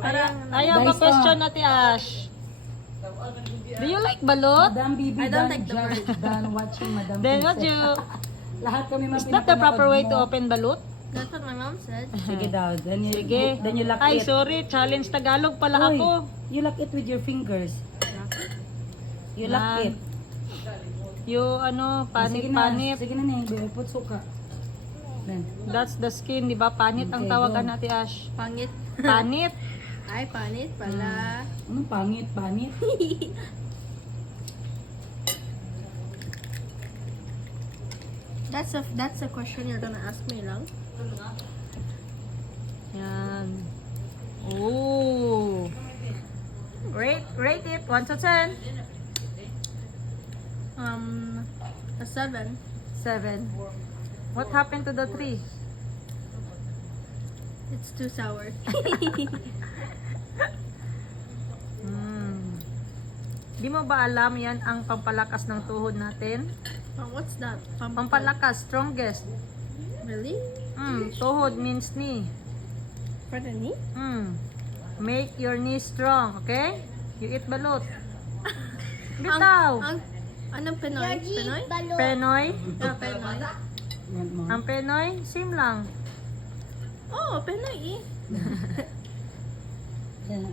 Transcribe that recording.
I have a question, Ate Ash. Do you like balot? Madam Bibi, I don't like the done watching Madam Then what Princess. you... Lahat kami Is that the proper way to mo. open balot? That's what my mom said. Sige daw. Then you, Sige. Then you lock Ay, it. sorry. Challenge Tagalog pala Oy, ako. you lock it with your fingers. You lock Yan. it. Yung ano, panit-panit. Sige na Neng. Put suka. Then. That's the skin, di ba? Panit ang Okay, tawagan go. natin, Ash. Pangit. Panit. Ay, panit pala. Anong pangit? Panit? That's a question you're gonna ask me lang. Yan. Oh. Rate it. 1 to 10. A 7. 7. What happened to the 3? It's too sour. Di mo ba alam yan ang pampalakas ng tuhod natin? What's that? Pampalakas, strongest. Really? Tuhod means knee. For the knee? Make your knee strong, okay? You eat balot. Bitaw. Anong Pinoy? Pinoy? Penoy. Yeah, Pinoy. Want more? Ang Penoy, same lang. Oh, Pinoy eh. Yeah.